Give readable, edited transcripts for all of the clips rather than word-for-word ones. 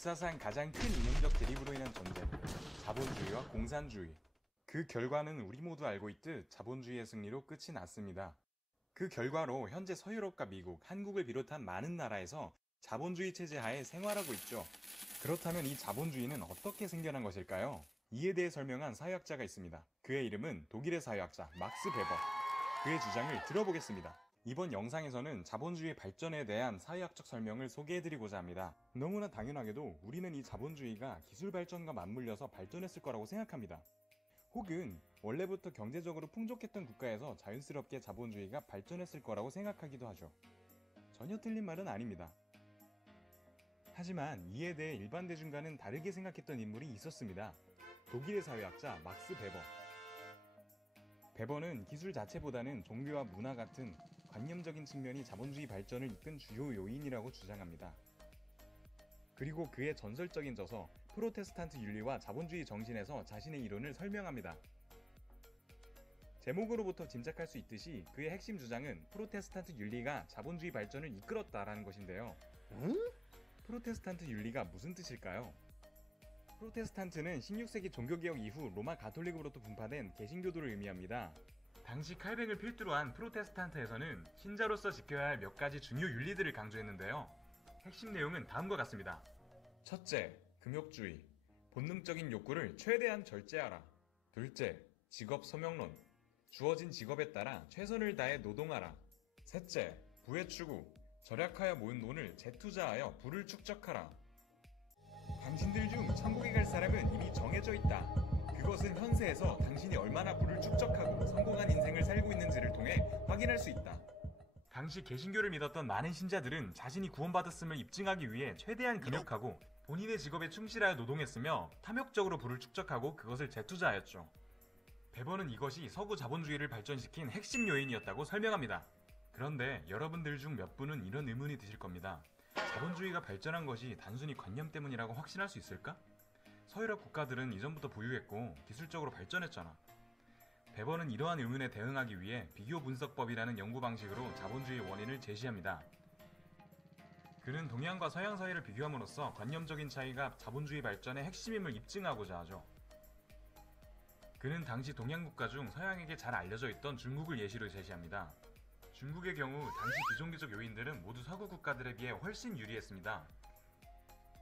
역사상 가장 큰 이념적 대립으로 인한 전쟁, 자본주의와 공산주의. 그 결과는 우리 모두 알고 있듯 자본주의의 승리로 끝이 났습니다. 그 결과로 현재 서유럽과 미국, 한국을 비롯한 많은 나라에서 자본주의 체제 하에 생활하고 있죠. 그렇다면 이 자본주의는 어떻게 생겨난 것일까요? 이에 대해 설명한 사회학자가 있습니다. 그의 이름은 독일의 사회학자 막스 베버. 그의 주장을 들어보겠습니다. 이번 영상에서는 자본주의 발전에 대한 사회학적 설명을 소개해드리고자 합니다. 너무나 당연하게도 우리는 이 자본주의가 기술 발전과 맞물려서 발전했을 거라고 생각합니다. 혹은 원래부터 경제적으로 풍족했던 국가에서 자연스럽게 자본주의가 발전했을 거라고 생각하기도 하죠. 전혀 틀린 말은 아닙니다. 하지만 이에 대해 일반 대중과는 다르게 생각했던 인물이 있었습니다. 독일의 사회학자 막스 베버. 베버는 기술 자체보다는 종교와 문화 같은 관념적인 측면이 자본주의 발전을 이끈 주요 요인이라고 주장합니다. 그리고 그의 전설적인 저서 프로테스탄트 윤리와 자본주의 정신에서 자신의 이론을 설명합니다. 제목으로부터 짐작할 수 있듯이 그의 핵심 주장은 프로테스탄트 윤리가 자본주의 발전을 이끌었다라는 것인데요. 프로테스탄트 윤리가 무슨 뜻일까요? 프로테스탄트는 16세기 종교개혁 이후 로마 가톨릭으로부터 분파된 개신교도를 의미합니다. 당시 칼뱅을 필두로 한 프로테스탄트에서는 신자로서 지켜야 할 몇 가지 중요 윤리들을 강조했는데요. 핵심 내용은 다음과 같습니다. 첫째, 금욕주의. 본능적인 욕구를 최대한 절제하라. 둘째, 직업 소명론. 주어진 직업에 따라 최선을 다해 노동하라. 셋째, 부의 추구. 절약하여 모은 돈을 재투자하여 부를 축적하라. 당신들 중 천국에 갈 사람은 이미 정해져 있다. 그것은 현세에서 당신이 얼마나 부를 축적하고 성공한 인생을 살고 있는지를 통해 확인할 수 있다. 당시 개신교를 믿었던 많은 신자들은 자신이 구원받았음을 입증하기 위해 최대한 금욕하고 본인의 직업에 충실하여 노동했으며 탐욕적으로 부를 축적하고 그것을 재투자하였죠. 베버는 이것이 서구 자본주의를 발전시킨 핵심 요인이었다고 설명합니다. 그런데 여러분들 중 몇 분은 이런 의문이 드실 겁니다. 자본주의가 발전한 것이 단순히 관념 때문이라고 확신할 수 있을까? 서유럽 국가들은 이전부터 부유했고 기술적으로 발전했잖아. 베버는 이러한 의문에 대응하기 위해 비교 분석법이라는 연구 방식으로 자본주의의 원인을 제시합니다. 그는 동양과 서양 사회를 비교함으로써 관념적인 차이가 자본주의 발전의 핵심임을 입증하고자 하죠. 그는 당시 동양 국가 중 서양에게 잘 알려져 있던 중국을 예시로 제시합니다. 중국의 경우 당시 비종교적 요인들은 모두 서구 국가들에 비해 훨씬 유리했습니다.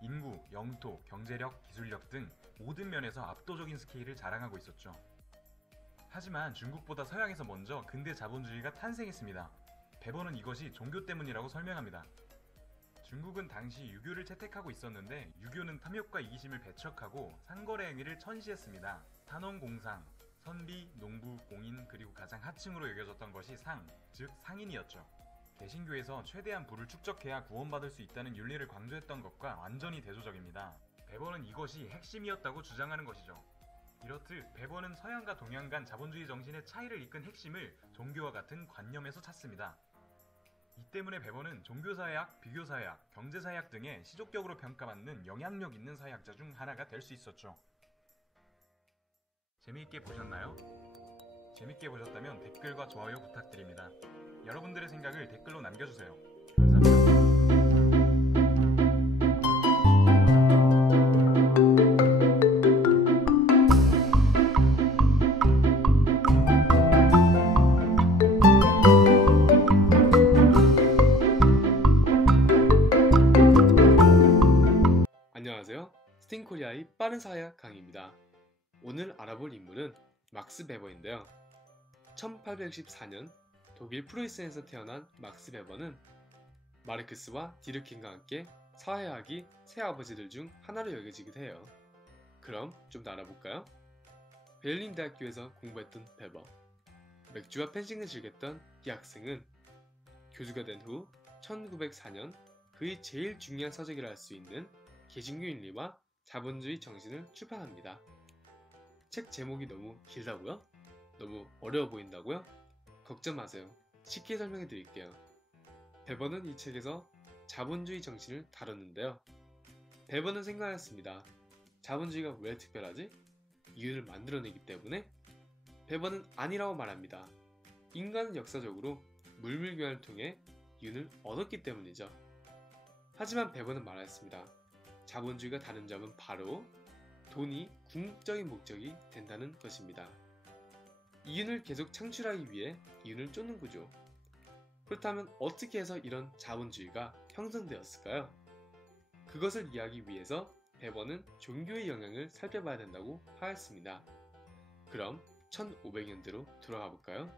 인구, 영토, 경제력, 기술력 등 모든 면에서 압도적인 스케일을 자랑하고 있었죠. 하지만 중국보다 서양에서 먼저 근대 자본주의가 탄생했습니다. 베버는 이것이 종교 때문이라고 설명합니다. 중국은 당시 유교를 채택하고 있었는데 유교는 탐욕과 이기심을 배척하고 상거래 행위를 천시했습니다. 산업공상, 선비, 농부, 공인 그리고 가장 하층으로 여겨졌던 것이 상, 즉 상인이었죠. 개신교에서 최대한 부를 축적해야 구원받을 수 있다는 윤리를 강조했던 것과 완전히 대조적입니다. 베버는 이것이 핵심이었다고 주장하는 것이죠. 이렇듯 베버는 서양과 동양 간 자본주의 정신의 차이를 이끈 핵심을 종교와 같은 관념에서 찾습니다. 이 때문에 베버는 종교사회학, 비교사회학, 경제사회학 등의 시족격으로 평가받는 영향력 있는 사회학자 중 하나가 될 수 있었죠. 재미있게 보셨나요? 재밌게 보셨다면 댓글과 좋아요 부탁드립니다. 여러분들의 생각을 댓글로 남겨주세요. 감사합니다. 안녕하세요. 스팅코리아의 빠른 사회학 강의입니다. 오늘 알아볼 인물은 막스 베버인데요. 1864년 독일 프로이센에서 태어난 막스 베버는 마르크스와 디르킹과 함께 사회학이 새아버지들 중 하나로 여겨지기도 해요. 그럼 좀 더 알아볼까요? 베를린 대학교에서 공부했던 베버. 맥주와 펜싱을 즐겼던 이 학생은 교수가 된 후 1904년 그의 제일 중요한 서적이라 할 수 있는 개신교 윤리와 자본주의 정신을 출판합니다. 책 제목이 너무 길다고요? 너무 어려워 보인다고요? 걱정 마세요. 쉽게 설명해 드릴게요. 베버는 이 책에서 자본주의 정신을 다뤘는데요. 베버는 생각했습니다. 자본주의가 왜 특별하지? 이윤을 만들어내기 때문에? 베버는 아니라고 말합니다. 인간은 역사적으로 물물교환을 통해 이윤을 얻었기 때문이죠. 하지만 베버는 말했습니다. 자본주의가 다른 점은 바로 돈이 궁극적인 목적이 된다는 것입니다. 이윤을 계속 창출하기 위해 이윤을 쫓는 구조. 그렇다면 어떻게 해서 이런 자본주의가 형성되었을까요? 그것을 이해하기 위해서 베버는 종교의 영향을 살펴봐야 된다고 하였습니다. 그럼 1500년대로 돌아가 볼까요?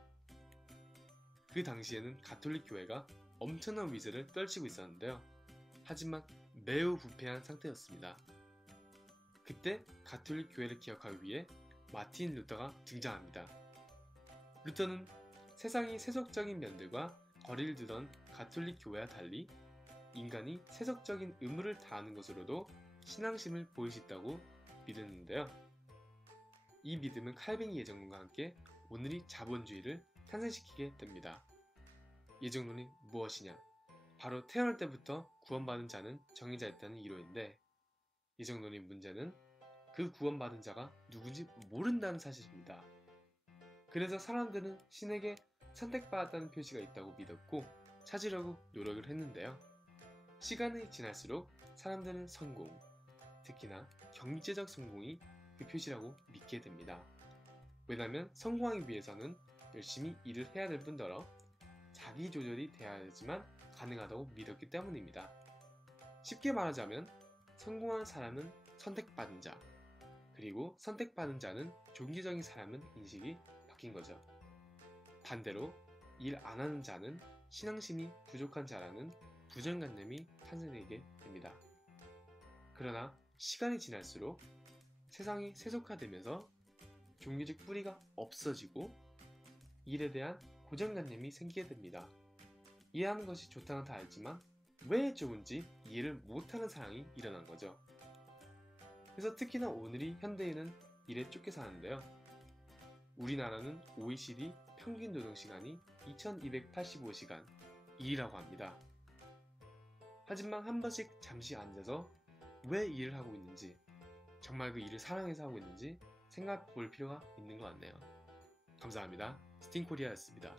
그 당시에는 가톨릭 교회가 엄청난 위세를 떨치고 있었는데요. 하지만 매우 부패한 상태였습니다. 그때 가톨릭 교회를 기억하기 위해 마틴 루터가 등장합니다. 루터는 세상이 세속적인 면들과 거리를 두던 가톨릭 교회와 달리 인간이 세속적인 의무를 다하는 것으로도 신앙심을 보일 수 있다고 믿었는데요. 이 믿음은 칼빈의 예정론과 함께 오늘의 자본주의를 탄생시키게 됩니다. 예정론이 무엇이냐? 바로 태어날 때부터 구원받은 자는 정해져 있다는 이론인데, 예정론의 문제는 그 구원받은 자가 누군지 모른다는 사실입니다. 그래서 사람들은 신에게 선택받았다는 표시가 있다고 믿었고 찾으려고 노력을 했는데요. 시간이 지날수록 사람들은 성공, 특히나 경제적 성공이 그 표시라고 믿게 됩니다. 왜냐하면 성공하기 위해서는 열심히 일을 해야 될 뿐더러 자기 조절이 돼야지만 가능하다고 믿었기 때문입니다. 쉽게 말하자면 성공한 사람은 선택받은 자, 그리고 선택받은 자는 종교적인 사람은 인식이 바뀐 거죠. 반대로 일 안 하는 자는 신앙심이 부족한 자라는 부정관념이 탄생되게 됩니다. 그러나 시간이 지날수록 세상이 세속화되면서 종교적 뿌리가 없어지고 일에 대한 고정관념이 생기게 됩니다. 이해하는 것이 좋다는 다 알지만 왜 좋은지 이해를 못하는 상황이 일어난 거죠. 그래서 특히나 오늘의 현대인은 일에 쫓겨 사는데요. 우리나라는 OECD 평균 노동시간이 2285시간 일이라고 합니다. 하지만 한 번씩 잠시 앉아서 왜 일을 하고 있는지, 정말 그 일을 사랑해서 하고 있는지 생각해 볼 필요가 있는 것 같네요. 감사합니다. 스팅코리아였습니다.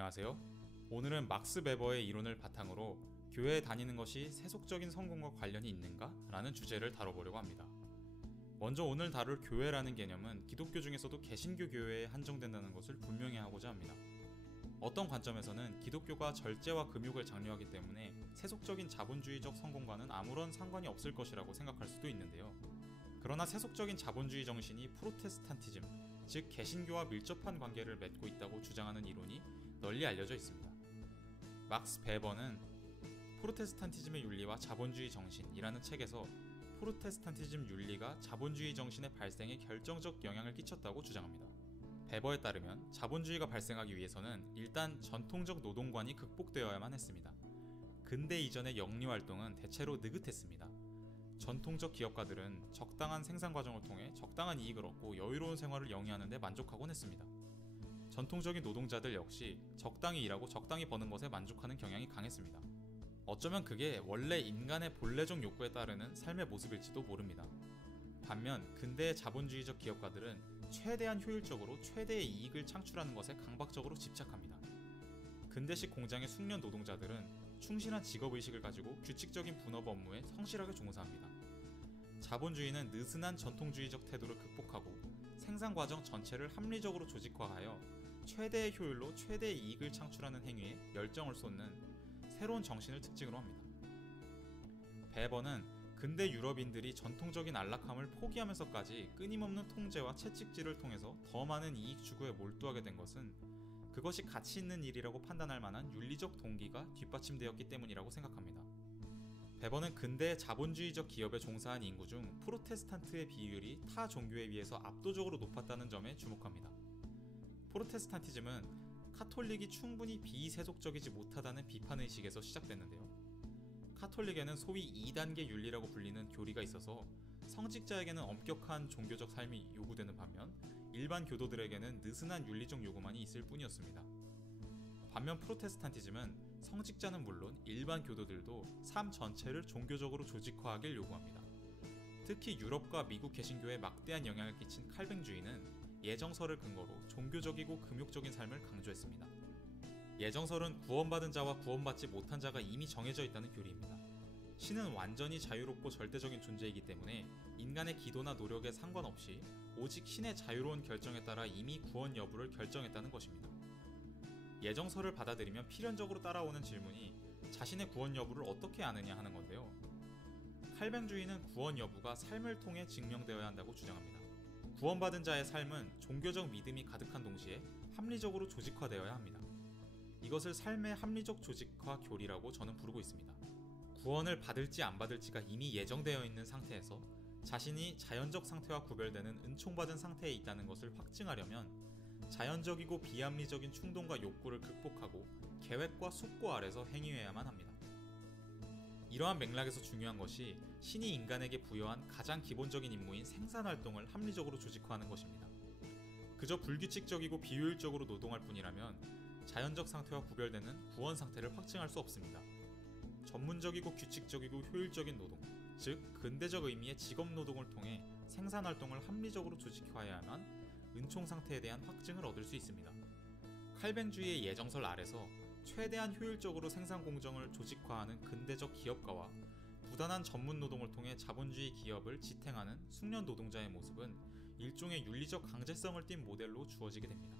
안녕하세요. 오늘은 막스 베버의 이론을 바탕으로 교회에 다니는 것이 세속적인 성공과 관련이 있는가? 라는 주제를 다뤄보려고 합니다. 먼저 오늘 다룰 교회라는 개념은 기독교 중에서도 개신교 교회에 한정된다는 것을 분명히 하고자 합니다. 어떤 관점에서는 기독교가 절제와 금욕을 장려하기 때문에 세속적인 자본주의적 성공과는 아무런 상관이 없을 것이라고 생각할 수도 있는데요. 그러나 세속적인 자본주의 정신이 프로테스탄티즘, 즉 개신교와 밀접한 관계를 맺고 있다고 주장하는 이론이 널리 알려져 있습니다. 막스 베버는 프로테스탄티즘의 윤리와 자본주의 정신이라는 책에서 프로테스탄티즘 윤리가 자본주의 정신의 발생에 결정적 영향을 끼쳤다고 주장합니다. 베버에 따르면 자본주의가 발생하기 위해서는 일단 전통적 노동관이 극복되어야만 했습니다. 근대 이전의 영리활동은 대체로 느긋했습니다. 전통적 기업가들은 적당한 생산 과정을 통해 적당한 이익을 얻고 여유로운 생활을 영위하는 데 만족하곤 했습니다. 전통적인 노동자들 역시 적당히 일하고 적당히 버는 것에 만족하는 경향이 강했습니다. 어쩌면 그게 원래 인간의 본래적 욕구에 따르는 삶의 모습일지도 모릅니다. 반면 근대의 자본주의적 기업가들은 최대한 효율적으로 최대의 이익을 창출하는 것에 강박적으로 집착합니다. 근대식 공장의 숙련 노동자들은 충실한 직업의식을 가지고 규칙적인 분업 업무에 성실하게 종사합니다. 자본주의는 느슨한 전통주의적 태도를 극복하고 생산 과정 전체를 합리적으로 조직화하여 최대의 효율로 최대의 이익을 창출하는 행위에 열정을 쏟는 새로운 정신을 특징으로 합니다. 베버는 근대 유럽인들이 전통적인 안락함을 포기하면서까지 끊임없는 통제와 채찍질을 통해서 더 많은 이익 추구에 몰두하게 된 것은 그것이 가치 있는 일이라고 판단할 만한 윤리적 동기가 뒷받침되었기 때문이라고 생각합니다. 베버는 근대의 자본주의적 기업에 종사한 인구 중 프로테스탄트의 비율이 타 종교에 비해서 압도적으로 높았다는 점에 주목합니다. 프로테스탄티즘은 카톨릭이 충분히 비세속적이지 못하다는 비판의식에서 시작됐는데요. 카톨릭에는 소위 2단계 윤리라고 불리는 교리가 있어서 성직자에게는 엄격한 종교적 삶이 요구되는 반면 일반 교도들에게는 느슨한 윤리적 요구만이 있을 뿐이었습니다. 반면 프로테스탄티즘은 성직자는 물론 일반 교도들도 삶 전체를 종교적으로 조직화하길 요구합니다. 특히 유럽과 미국 개신교에 막대한 영향을 끼친 칼뱅주의는 예정설을 근거로 종교적이고 금욕적인 삶을 강조했습니다. 예정설은 구원받은 자와 구원받지 못한 자가 이미 정해져 있다는 교리입니다. 신은 완전히 자유롭고 절대적인 존재이기 때문에 인간의 기도나 노력에 상관없이 오직 신의 자유로운 결정에 따라 이미 구원 여부를 결정했다는 것입니다. 예정설을 받아들이면 필연적으로 따라오는 질문이 자신의 구원 여부를 어떻게 아느냐 하는 건데요. 칼뱅주의는 구원 여부가 삶을 통해 증명되어야 한다고 주장합니다. 구원받은 자의 삶은 종교적 믿음이 가득한 동시에 합리적으로 조직화되어야 합니다. 이것을 삶의 합리적 조직화 교리라고 저는 부르고 있습니다. 구원을 받을지 안 받을지가 이미 예정되어 있는 상태에서 자신이 자연적 상태와 구별되는 은총받은 상태에 있다는 것을 확증하려면 자연적이고 비합리적인 충동과 욕구를 극복하고 계획과 숙고 아래서 행위해야만 합니다. 이러한 맥락에서 중요한 것이 신이 인간에게 부여한 가장 기본적인 임무인 생산활동을 합리적으로 조직화하는 것입니다. 그저 불규칙적이고 비효율적으로 노동할 뿐이라면 자연적 상태와 구별되는 구원 상태를 확증할 수 없습니다. 전문적이고 규칙적이고 효율적인 노동, 즉 근대적 의미의 직업노동을 통해 생산활동을 합리적으로 조직화해야만 은총 상태에 대한 확증을 얻을 수 있습니다. 칼뱅주의의 예정설 아래서 최대한 효율적으로 생산 공정을 조직화하는 근대적 기업가와 부단한 전문 노동을 통해 자본주의 기업을 지탱하는 숙련 노동자의 모습은 일종의 윤리적 강제성을 띤 모델로 주어지게 됩니다.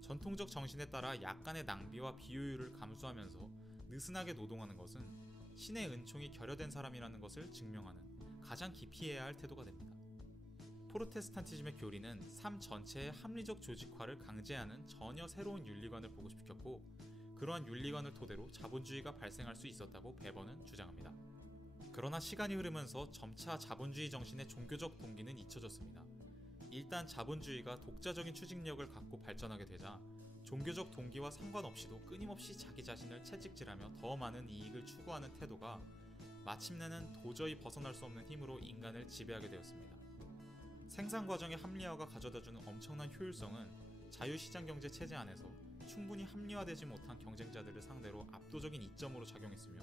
전통적 정신에 따라 약간의 낭비와 비효율을 감수하면서 느슨하게 노동하는 것은 신의 은총이 결여된 사람이라는 것을 증명하는 가장 기피해야 할 태도가 됩니다. 프로테스탄티즘의 교리는 삶 전체의 합리적 조직화를 강제하는 전혀 새로운 윤리관을 보고시켰고 그러한 윤리관을 토대로 자본주의가 발생할 수 있었다고 베버는 주장합니다. 그러나 시간이 흐르면서 점차 자본주의 정신의 종교적 동기는 잊혀졌습니다. 일단 자본주의가 독자적인 추진력을 갖고 발전하게 되자 종교적 동기와 상관없이도 끊임없이 자기 자신을 채찍질하며 더 많은 이익을 추구하는 태도가 마침내는 도저히 벗어날 수 없는 힘으로 인간을 지배하게 되었습니다. 생산 과정의 합리화가 가져다주는 엄청난 효율성은 자유시장경제 체제 안에서 충분히 합리화되지 못한 경쟁자들을 상대로 압도적인 이점으로 작용했으며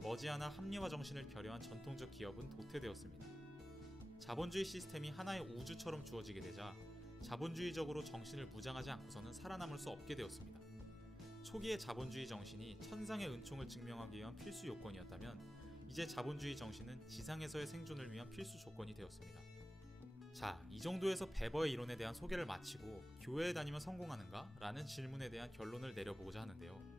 머지않아 합리화 정신을 결여한 전통적 기업은 도태되었습니다. 자본주의 시스템이 하나의 우주처럼 주어지게 되자 자본주의적으로 정신을 무장하지 않고서는 살아남을 수 없게 되었습니다. 초기의 자본주의 정신이 천상의 은총을 증명하기 위한 필수 요건이었다면 이제 자본주의 정신은 지상에서의 생존을 위한 필수 조건이 되었습니다. 자, 이 정도에서 베버의 이론에 대한 소개를 마치고 교회에 다니면 성공하는가? 라는 질문에 대한 결론을 내려보고자 하는데요.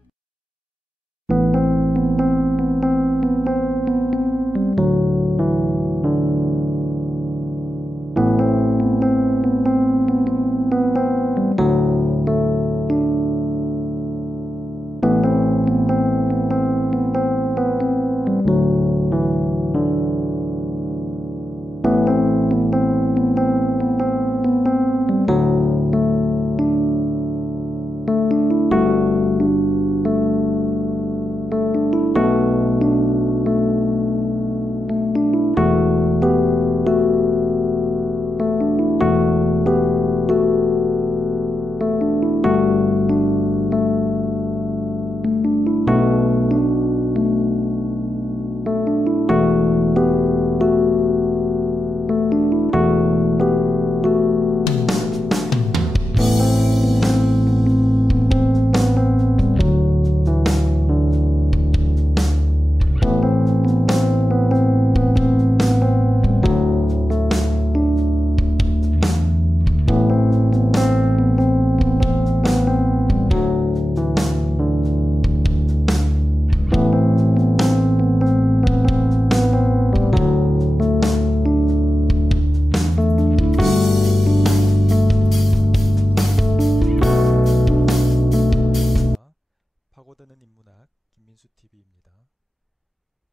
파고드는 인문학 김민수TV입니다.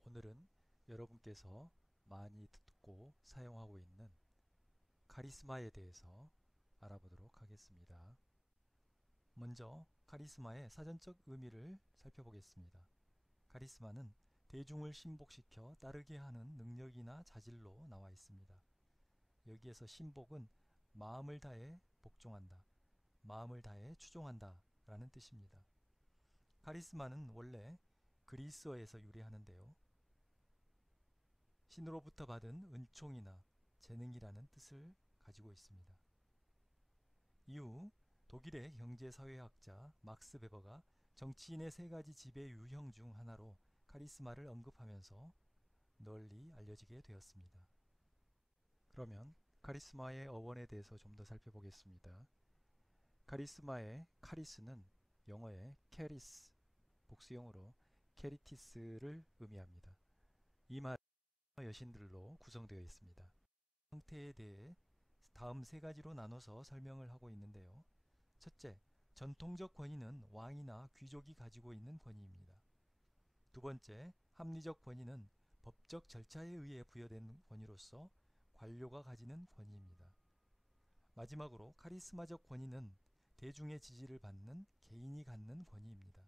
오늘은 여러분께서 많이 듣고 사용하고 있는 카리스마에 대해서 알아보도록 하겠습니다. 먼저 카리스마의 사전적 의미를 살펴보겠습니다. 카리스마는 대중을 신복시켜 따르게 하는 능력이나 자질로 나와 있습니다. 여기에서 신복은 마음을 다해 복종한다, 마음을 다해 추종한다 라는 뜻입니다. 카리스마는 원래 그리스어에서 유래하는데요. 신으로부터 받은 은총이나 재능이라는 뜻을 가지고 있습니다. 이후 독일의 경제사회학자 막스 베버가 정치인의 세 가지 지배 유형 중 하나로 카리스마를 언급하면서 널리 알려지게 되었습니다. 그러면 카리스마의 어원에 대해서 좀 더 살펴보겠습니다. 카리스마의 카리스는 영어의 캐리스, 복수형으로 캐리티스를 의미합니다. 이 말은 여신들로 구성되어 있습니다. 형태에 대해 다음 세 가지로 나눠서 설명을 하고 있는데요. 첫째, 전통적 권위는 왕이나 귀족이 가지고 있는 권위입니다. 두 번째, 합리적 권위는 법적 절차에 의해 부여된 권위로서 관료가 가지는 권위입니다. 마지막으로 카리스마적 권위는 대중의 지지를 받는 개인이 갖는 권위입니다.